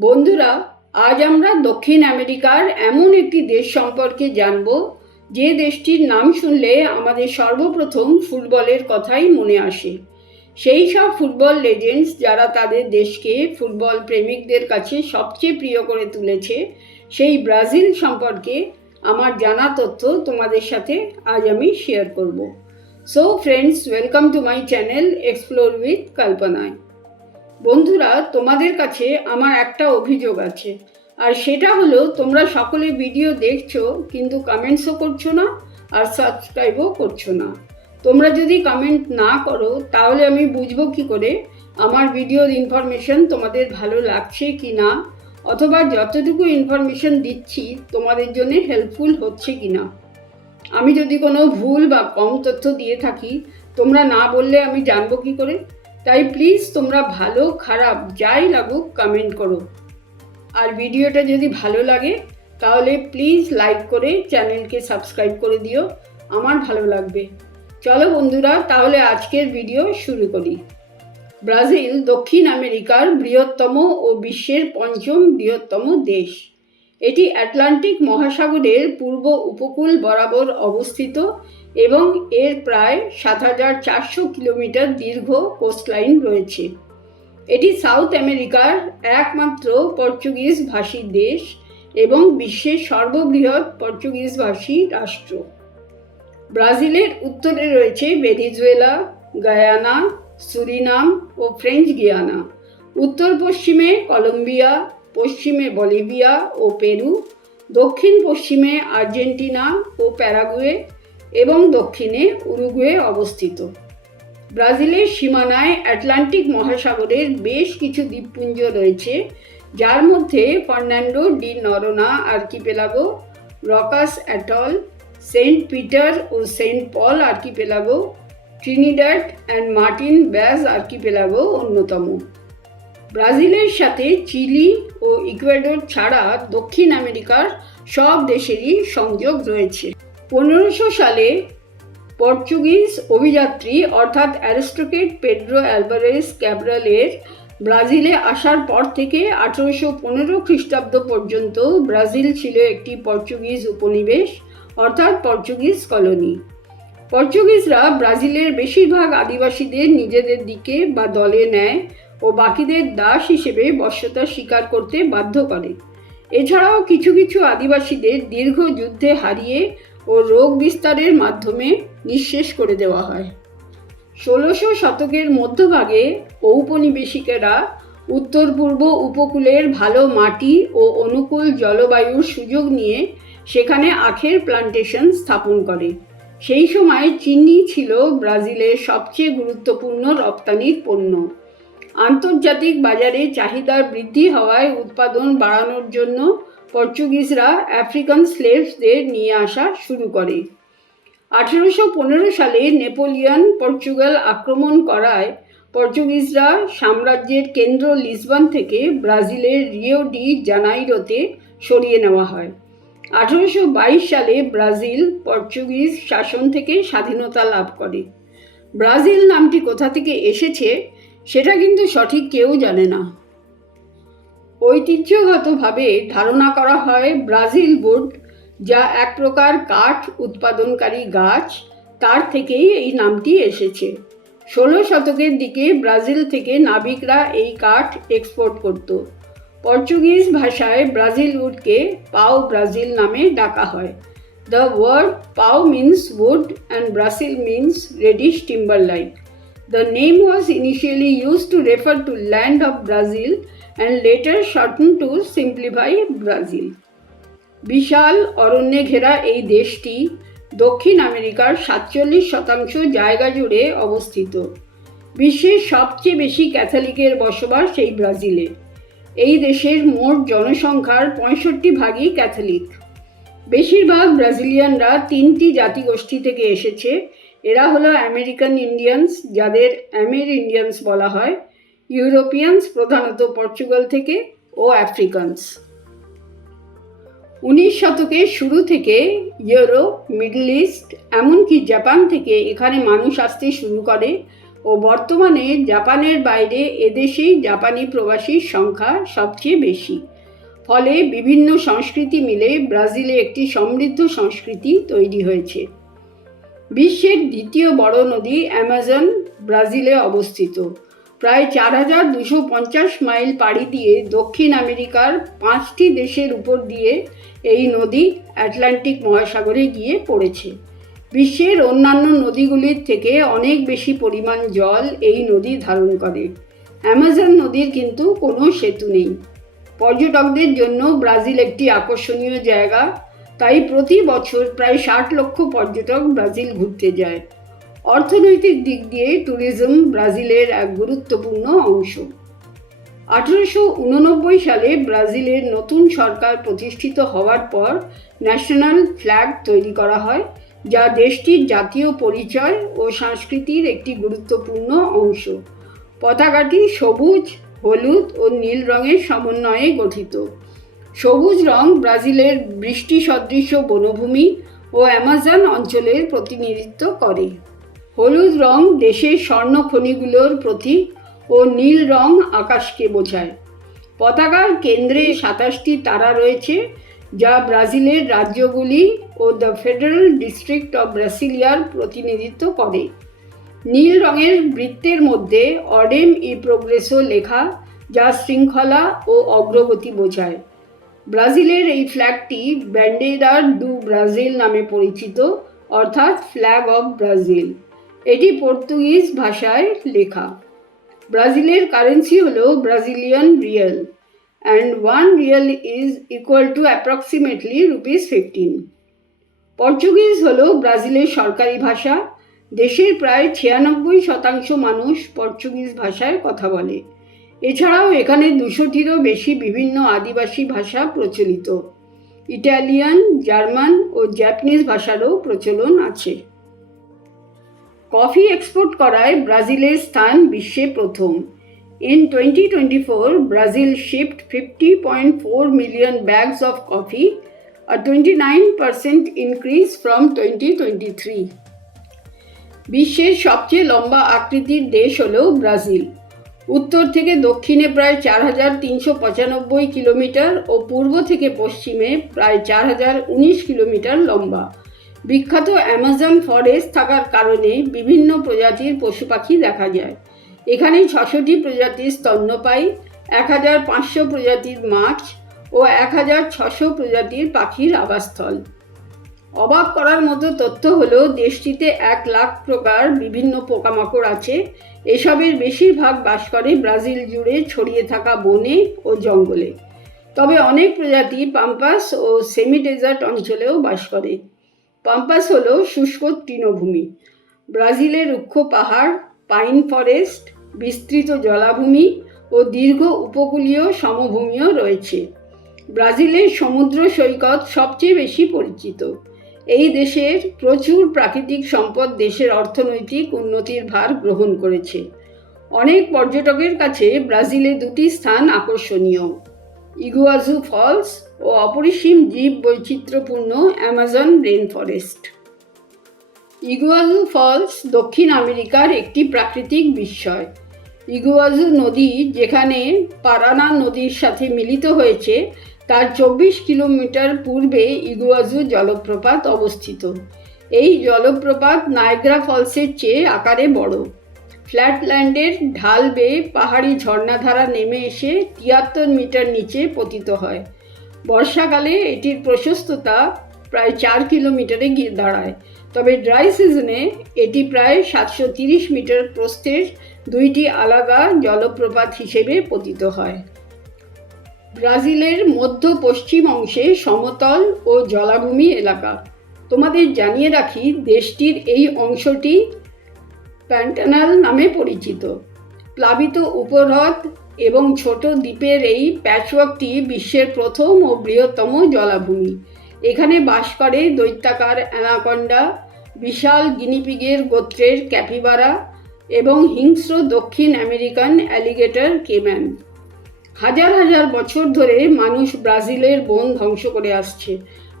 বন্ধুরা, আজ আমরা দক্ষিণ আমেরিকার এমন একটি দেশ সম্পর্কে জানব যে দেশটির নাম শুনলে আমাদের সর্বপ্রথম ফুটবলের কথাই মনে আসে। সেই সব ফুটবল লেজেন্ডস যারা তাদের দেশকে ফুটবল প্রেমিকদের কাছে সবচেয়ে প্রিয় করে তুলেছে, সেই ব্রাজিল সম্পর্কে আমার জানা তথ্য তোমাদের সাথে আজ আমি শেয়ার করব। So friends, welcome to my channel explore with কল্পনায়। বন্ধুরা, তোমাদের কাছে আমার একটা অভিযোগ আছে, আর সেটা হলো তোমরা সকলে ভিডিও দেখছো কিন্তু কমেন্টসও করছো না আর সাবস্ক্রাইবও করছো না। তোমরা যদি কমেন্ট না করো তাহলে আমি বুঝবো কি করে আমার ভিডিওর ইনফরমেশন তোমাদের ভালো লাগছে কি না, অথবা যতটুকু ইনফরমেশন দিচ্ছি তোমাদের জন্য হেল্পফুল হচ্ছে কি না। আমি যদি কোনো ভুল বা কম তথ্য দিয়ে থাকি তোমরা না বললে আমি জানবো কি করে? তাই প্লিজ তোমরা ভালো খারাপ যাই লাগুক কমেন্ট করো। আর ভিডিওটা যদি ভালো লাগে তাহলে প্লিজ লাইক করে চ্যানেলকে সাবস্ক্রাইব করে দিও, আমার ভালো লাগবে। চলো বন্ধুরা, তাহলে আজকের ভিডিও শুরু করি। ব্রাজিল দক্ষিণ আমেরিকার বৃহত্তম ও বিশ্বের পঞ্চম বৃহত্তম দেশ। এটি আটলান্টিক মহাসাগরের পূর্ব উপকূল বরাবর অবস্থিত এবং এর প্রায় ৭,৪০০ কিলোমিটার দীর্ঘ কোস্টলাইন রয়েছে। এটি সাউথ আমেরিকার একমাত্র পর্তুগিজ ভাষী দেশ এবং বিশ্বের সর্ববৃহৎ পর্তুগিজ ভাষী রাষ্ট্র। ব্রাজিলের উত্তরে রয়েছে ভেনেজুয়েলা, গায়ানা, সুরিনাম ও ফ্রেঞ্চ গিয়ানা। উত্তর পশ্চিমে কলম্বিয়া, পশ্চিমে বলিভিয়া ও পেরু, দক্ষিণ পশ্চিমে আর্জেন্টিনা ও প্যারাগুয়ে এবং দক্ষিণে উরুগুয়ে অবস্থিত। ব্রাজিলের সীমানায় আটলান্টিক মহাসাগরের বেশ কিছু দ্বীপপুঞ্জ রয়েছে, যার মধ্যে Fernando de Noronha archipelago, Rocas atoll, Saint Peter ও Saint Paul archipelago, Trinidad and Martin Vaz archipelago অন্যতম। ব্রাজিলের সাথে চিলি ও ইকুয়েডর ছাড়া দক্ষিণ আমেরিকার সব দেশেরই সংযোগ রয়েছে। 1500 সালে পর্তুগিজ অভিযাত্রী অর্থাৎ অ্যারিস্টোক্রেট পেড্রো অ্যালভারেজ ক্যাব্রালের ব্রাজিলে আসার পর থেকে 1815 খ্রিস্টাব্দ পর্যন্ত ব্রাজিল ছিল একটি পর্তুগিজ উপনিবেশ অর্থাৎ পর্তুগিজ কলোনি। পর্তুগিজরা ব্রাজিলের বেশিরভাগ আদিবাসীদের নিজেদের দিকে বা দলে নেয় ও বাকিদের দাস হিসেবে বশ্যতা স্বীকার করতে বাধ্য করে। এছাড়াও কিছু কিছু আদিবাসীদের দীর্ঘ যুদ্ধে হারিয়ে ও রোগ বিস্তারের মাধ্যমে নিঃশেষ করে দেওয়া হয়। 16শো শতকের মধ্যভাগে ঔপনিবেশিকেরা উত্তর পূর্ব উপকূলের ভালো মাটি ও অনুকূল জলবায়ুর সুযোগ নিয়ে সেখানে আখের প্লান্টেশন স্থাপন করে। সেই সময় চিনি ছিল ব্রাজিলের সবচেয়ে গুরুত্বপূর্ণ রপ্তানির পণ্য। আন্তর্জাতিক বাজারে চাহিদা বৃদ্ধি হওয়ায় উৎপাদন বাড়ানোর জন্য পর্তুগিজরা আফ্রিকান স্লেভসদের নিয়ে আসা শুরু করে। 1815 সালে নেপোলিয়ন পর্তুগাল আক্রমণ করায় পর্তুগিজরা সাম্রাজ্যের কেন্দ্র লিসবন থেকে ব্রাজিলের রিও ডি জানাইরোতে সরিয়ে নেওয়া হয়। 1822 সালে ব্রাজিল পর্তুগিজ শাসন থেকে স্বাধীনতা লাভ করে। ব্রাজিল নামটি কোথা থেকে এসেছে সেটা কিন্তু সঠিক কেউ জানে না। ঐতিহ্যগতভাবে ধারণা করা হয় ব্রাজিল উড, যা এক প্রকার কাঠ উৎপাদনকারী গাছ, তার থেকেই এই নামটি এসেছে। 16 শতকের দিকে ব্রাজিল থেকে নাবিকরা এই কাঠ এক্সপোর্ট করত। পর্তুগিজ ভাষায় ব্রাজিল উডকে পাও ব্রাজিল নামে ডাকা হয়। দ্য ওয়ার্ড পাও means wood and Brazil means reddish timber like. The name was initially used to refer to land of Brazil and later shortened to simplify Brazil. বিশাল অরণ্যে ঘেরা এই দেশটি দক্ষিণ আমেরিকার 47% জায়গা জুড়ে অবস্থিত। বিশ্বের সবচেয়ে বেশি ক্যাথলিকের বসবাস এই ব্রাজিলে। এই দেশের মোট জনসংখ্যার 65% ক্যাথলিক। বেশিরভাগ ব্রাজিলিয়ানরা 3টি জাতিগোষ্ঠী থেকে এসেছে। এরা হলো আমেরিকান ইন্ডিয়ানস, যাদের আমেরিন্ডিয়ানস বলা হয়, ইউরোপিয়ানস প্রধানত পর্তুগাল থেকে, ও আফ্রিকানস। 19 শতকের শুরু থেকে ইউরোপ, মিডল ইস্ট এমনকি জাপান থেকে এখানে মানুষ আসতে শুরু করে ও বর্তমানে জাপানের বাইরে এদেশেই জাপানি প্রবাসীর সংখ্যা সবচেয়ে বেশি। ফলে বিভিন্ন সংস্কৃতি মিলে ব্রাজিলে একটি সমৃদ্ধ সংস্কৃতি তৈরি হয়েছে। বিশ্বের দ্বিতীয় বড় নদী অ্যামাজন ব্রাজিলে অবস্থিত। প্রায় 4250 মাইল পাড়ি দিয়ে দক্ষিণ আমেরিকার 5টি দেশের উপর দিয়ে এই নদী আটলান্টিক মহাসাগরে গিয়ে পড়েছে। বিশ্বের অন্যান্য নদীগুলির থেকে অনেক বেশি পরিমাণ জল এই নদী ধারণ করে। অ্যামাজন নদীর কিন্তু কোনো সেতু নেই। পর্যটকদের জন্য ব্রাজিল একটি আকর্ষণীয় জায়গা, তাই প্রতি বছর প্রায় 60 লক্ষ পর্যটক ব্রাজিল ঘুরতে যায়। অর্থনৈতিক দিক দিয়ে ট্যুরিজম ব্রাজিলের এক গুরুত্বপূর্ণ অংশ। 1889 সালে ব্রাজিলের নতুন সরকার প্রতিষ্ঠিত হওয়ার পর ন্যাশনাল ফ্ল্যাগ তৈরি করা হয়, যা দেশটির জাতীয় পরিচয় ও সংস্কৃতির একটি গুরুত্বপূর্ণ অংশ। পতাকাটি সবুজ, হলুদ ও নীল রঙের সমন্বয়ে গঠিত। সবুজ রং ব্রাজিলের বৃষ্টি সদৃশ বনভূমি ও অ্যামাজন অঞ্চলের প্রতিনিধিত্ব করে। হলুদ রং দেশের স্বর্ণ খনিগুলোর প্রতীক ও নীল রং আকাশকে বোঝায়। পতাকার কেন্দ্রে 27টি তারা রয়েছে, যা ব্রাজিলের রাজ্যগুলি ও দ্য ফেডারেল ডিস্ট্রিক্ট অব ব্রাসিলিয়ার প্রতিনিধিত্ব করে। নীল রঙের বৃত্তের মধ্যে অডেম ই প্রোগ্রেসো লেখা, যা শৃঙ্খলা ও অগ্রগতি বোঝায়। ব্রাজিলের এই ফ্ল্যাগটি ব্যান্ডেরা ডু ব্রাজিল নামে পরিচিত, অর্থাৎ ফ্ল্যাগ অব ব্রাজিল। এটি পর্তুগিজ ভাষায় লেখা। ব্রাজিলের কারেন্সি হলো Brazilian real, and 1 real is equal to approximately ₹15। Portuguese হলো ব্রাজিলের সরকারি ভাষা। দেশের প্রায় 96% মানুষ পর্তুগিজ ভাষায় কথা বলে। এছাড়াও এখানে 200টিরও বেশি বিভিন্ন আদিবাসী ভাষা প্রচলিত। ইটালিয়ান, জার্মান ও জাপানিজ ভাষারও প্রচলন আছে। কফি এক্সপোর্ট করায় ব্রাজিলের স্থান বিশ্বে প্রথম। In 2024, Brazil shipped 50.4 million bags of coffee, a 29% increase from 2023. বিশ্বের সবচেয়ে লম্বা আকৃতির দেশ হল ব্রাজিল। উত্তর থেকে দক্ষিণে প্রায় 4395 কিলোমিটার ও পূর্ব থেকে পশ্চিমে প্রায় 4019 কিলোমিটার লম্বা। বিখ্যাত অ্যামাজন ফরেস্ট থাকার কারণে বিভিন্ন প্রজাতির পশু পাখি দেখা যায়। এখানে 600টি প্রজাতির স্তন্যপায়ী, 1500 প্রজাতির মাছ ও 1600 প্রজাতির পাখির আবাসস্থল। অবাক করার মতো তথ্য হলো দেশটিতে 1 লাখ প্রকার বিভিন্ন পোকামাকড় আছে। এসবের বেশিরভাগ বাস করে ব্রাজিল জুড়ে ছড়িয়ে থাকা বনে ও জঙ্গলে। তবে অনেক প্রজাতি পাম্পাস ও সেমি ডেজার্ট অঞ্চলেও বাস করে। পাম্পাস হলো শুষ্ক তৃণভূমি। ব্রাজিলের রুক্ষ পাহাড়, পাইন ফরেস্ট, বিস্তৃত জলাভূমি ও দীর্ঘ উপকূলীয় সমভূমিও রয়েছে। ব্রাজিলের সমুদ্র সৈকত সবচেয়ে বেশি পরিচিত। এই দেশের প্রচুর প্রাকৃতিক সম্পদ দেশের অর্থনৈতিক উন্নতির ভার গ্রহণ করেছে। অনেক পর্যটকের কাছে ব্রাজিলে 2টি স্থান আকর্ষণীয়: ইগুয়াজু ফলস ও অপরিসীম জীব বৈচিত্র্যপূর্ণ Amazon rain forest. Iguazu Falls দক্ষিণ আমেরিকার একটি প্রাকৃতিক বিস্ময়। ইগুয়াজু নদী, যেখানে পারানা নদীর সাথে মিলিত হয়েছে, তার 24 কিলোমিটার পূর্বে ইগুয়াজু জলপ্রপাত অবস্থিত। এই জলপ্রপাত নায়াগ্রা ফলসের চেয়ে আকারে বড়। ফ্ল্যাটল্যান্ডের ঢাল বেয়ে পাহাড়ি ঝর্ণাধারা নেমে এসে 73 মিটার নিচে পতিত হয়। বর্ষাকালে এটির প্রশস্ততা প্রায় 4 কিলোমিটারে গিয়ে দাঁড়ায়, তবে ড্রাই সিজনে এটি প্রায় 730 মিটার প্রস্থের 2টি আলাদা জলপ্রপাত হিসেবে পতিত হয়। ব্রাজিলের মধ্য পশ্চিম অংশে সমতল ও জলাভূমি এলাকা। তোমাদের জানিয়ে রাখি, দেশটির এই অংশটি প্যান্টানাল নামে পরিচিত। প্লাবিত উপহ্রদ এবং ছোট দ্বীপের এই প্যাচওয়ার্কটি বিশ্বের প্রথম ও বৃহত্তম জলাভূমি। এখানে বাস করে দৈত্যাকার অ্যানাকন্ডা, বিশাল গিনিপিগের গোত্রের ক্যাপিবারা এবং হিংস্র দক্ষিণ আমেরিকান অ্যালিগেটর কেম্যান। হাজার হাজার বছর ধরে মানুষ ব্রাজিলের বন ধ্বংস করে আসছে।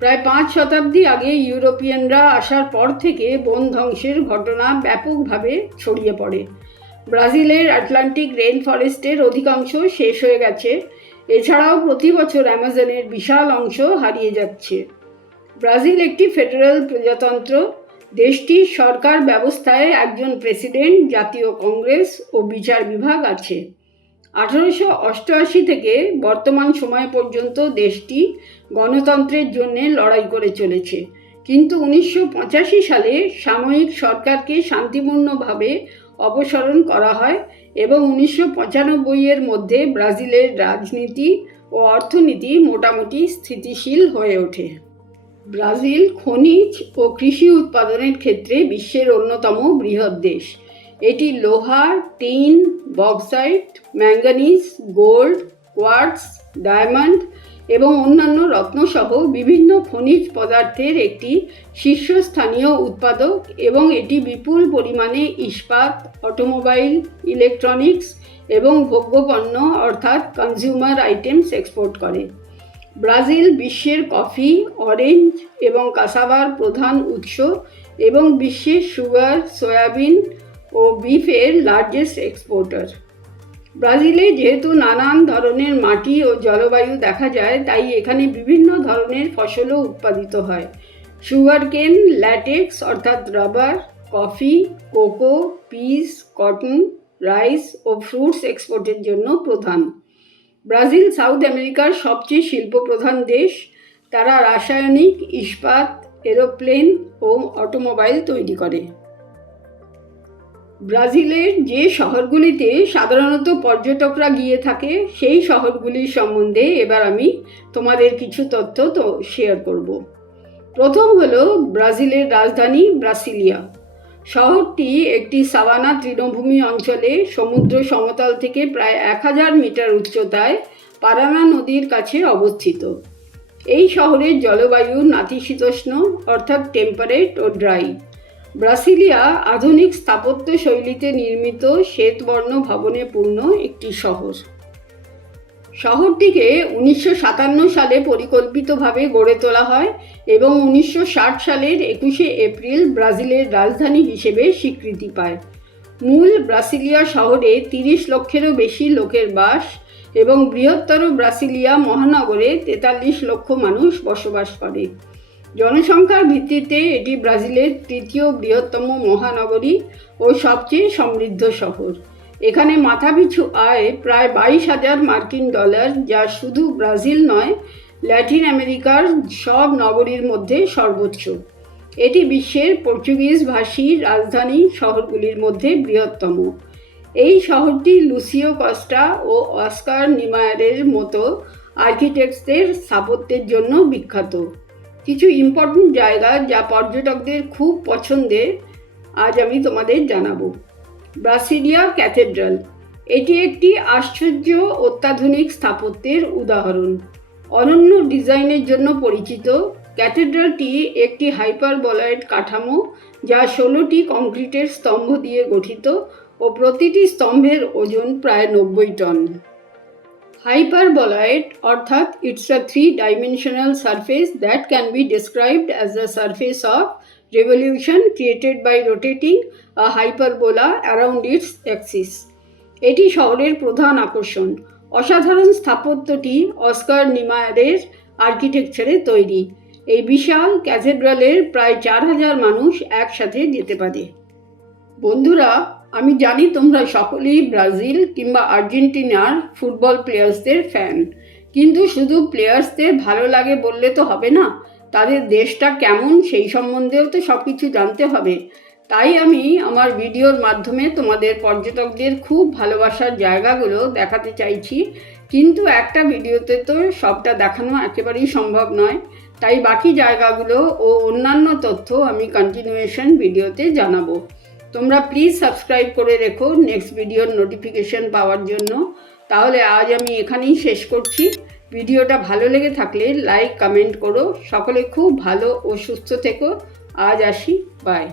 প্রায় 5 শতাব্দী আগে ইউরোপিয়ানরা আসার পর থেকে বন ধ্বংসের ঘটনা ব্যাপকভাবে ছড়িয়ে পড়ে। ব্রাজিলের আটলান্টিক রেন ফরেস্টের অধিকাংশ শেষ হয়ে গেছে। এছাড়াও প্রতি বছর অ্যামাজনের বিশাল অংশ হারিয়ে যাচ্ছে। ব্রাজিল একটি ফেডারেল প্রজাতন্ত্র। দেশটির সরকার ব্যবস্থায় একজন প্রেসিডেন্ট, জাতীয় কংগ্রেস ও বিচার বিভাগ আছে। 1888 থেকে বর্তমান সময় পর্যন্ত দেশটি গণতন্ত্রের জন্য লড়াই করে চলেছে, কিন্তু 1985 সালে সাময়িক সরকারকে শান্তিপূর্ণভাবে অপসারণ করা হয় এবং 1995 মধ্যে ব্রাজিলের রাজনীতি ও অর্থনীতি মোটামুটি স্থিতিশীল হয়ে ওঠে। ব্রাজিল খনিজ ও কৃষি উৎপাদনের ক্ষেত্রে বিশ্বের অন্যতম বৃহৎ দেশ। এটি লোহা, tin, bauxite, manganese, gold, quartz, diamond এবং অন্যান্য রত্নসহ বিভিন্ন খনিজ পদার্থের একটি শীর্ষস্থানীয় উৎপাদক এবং এটি বিপুল পরিমাণে ইস্পাত, অটোমোবাইল, ইলেকট্রনিক্স এবং ভোগ্যপণ্য অর্থাৎ কনজিউমার আইটেমস এক্সপোর্ট করে। ব্রাজিল বিশ্বের কফি, অরেঞ্জ এবং কাসাভার প্রধান উৎস এবং বিশ্বের সুগার, সয়াবিন ও বিফের লার্জেস্ট এক্সপোর্টার। ব্রাজিলে যেহেতু নানান ধরনের মাটি ও জলবায়ু দেখা যায়, তাই এখানে বিভিন্ন ধরনের ফসলও উৎপাদিত হয়। সুগারকেন, ল্যাটেক্স অর্থাৎ rubber, coffee, cocoa, peas, cotton, rice ও ফ্রুটস এক্সপোর্টের জন্য প্রধান। ব্রাজিল সাউথ আমেরিকার সবচেয়ে শিল্পপ্রধান দেশ। তারা রাসায়নিক, ইস্পাত, এরোপ্লেন ও অটোমোবাইল তৈরি করে। ব্রাজিলের যে শহরগুলিতে সাধারণত পর্যটকরা গিয়ে থাকে, সেই শহরগুলির সম্বন্ধে এবার আমি তোমাদের কিছু তথ্য শেয়ার করব। প্রথম হলো ব্রাজিলের রাজধানী ব্রাসিলিয়া। শহরটি একটি সাভানা তৃণভূমি অঞ্চলে সমুদ্র সমতল থেকে প্রায় 1000 মিটার উচ্চতায় পারানা নদীর কাছে অবস্থিত। এই শহরের জলবায়ু নাতিশীতোষ্ণ অর্থাৎ টেম্পারেট ও ড্রাই। ব্রাসিলিয়া আধুনিক স্থাপত্য শৈলীতে নির্মিত শ্বেতবর্ণ ভবনে পূর্ণ একটি শহর। শহরটিকে 1957 সালে পরিকল্পিতভাবে গড়ে তোলা হয় এবং 1960 সালের 21শে এপ্রিল ব্রাজিলের রাজধানী হিসেবে স্বীকৃতি পায়। মূল ব্রাসিলিয়া শহরে 30 লক্ষেরও বেশি লোকের বাস এবং বৃহত্তর ব্রাসিলিয়া মহানগরে 43 লক্ষ মানুষ বসবাস করে। জনসংখ্যার ভিত্তিতে এটি ব্রাজিলের তৃতীয় বৃহত্তম মহানগরী ও সবচেয়ে সমৃদ্ধ শহর। এখানে মাথাপিছু আয় প্রায় 22,000 মার্কিন ডলার, যা শুধু ব্রাজিল নয়, ল্যাটিন আমেরিকার সব নগরীর মধ্যে সর্বোচ্চ। এটি বিশ্বের পর্তুগিজ ভাষী রাজধানী শহরগুলির মধ্যে বৃহত্তম। এই শহরটি লুসিও কস্টা ও অস্কার নিমায়ারের মতো আর্কিটেক্টসদের স্থাপত্যের জন্য বিখ্যাত। কিছু ইম্পর্টেন্ট জায়গা যা পর্যটকদের খুব পছন্দের আজ আমি তোমাদের জানাবো। Brasilia cathedral. এটি একটি আশ্চর্য অত্যাধুনিক স্থাপত্যের উদাহরণ। অনন্য ডিজাইনের জন্য পরিচিত, ক্যাথেড্রালটি একটি হাইপারবোলয়েড কাঠামো যা 16টি কংক্রিটের স্তম্ভ দিয়ে গঠিত ও প্রতিটি স্তম্ভের ওজন প্রায় 90 টন। Hyperboloid অর্থাৎ it's a three-dimensional surface that can be described as the surface of revolution created by rotating a hyperbola around its axis. এটি শহরের প্রধান আকর্ষণ। অসাধারণ স্থাপত্যটি অস্কার নিমায়ারের আর্কিটেকচারে তৈরি। এই বিশাল ক্যাথেড্রালের প্রায় 4000 মানুষ একসাথে যেতে পারে। বন্ধুরা, আমি জানি তোমরা সকলেই ব্রাজিল কিংবা আর্জেন্টিনার ফুটবল প্লেয়ার্সদের ফ্যান, কিন্তু শুধু প্লেয়ার্সদের ভালো লাগে বললে তো হবে না, তাদের দেশটা কেমন সেই সম্বন্ধেও তো সব কিছু জানতে হবে। তাই আমি আমার ভিডিওর মাধ্যমে তোমাদের পর্যটকদের খুব ভালোবাসার জায়গাগুলো দেখাতে চাইছি, কিন্তু একটা ভিডিওতে তো সবটা দেখানো একেবারেই সম্ভব নয়। তাই বাকি জায়গাগুলো ও অন্যান্য তথ্য আমি কন্টিনিউয়েশন ভিডিওতে জানাবো। তোমরা প্লিজ সাবস্ক্রাইব করে রেখো নেক্সট ভিডিওর নোটিফিকেশন পাওয়ার জন্য। তাহলে আজ আমি এখানেই শেষ করছি। ভিডিওটা ভালো লেগে থাকলে লাইক, কমেন্ট করো। সকলে খুব ভালো ও সুস্থ থেকো। আজ আসি, বাই।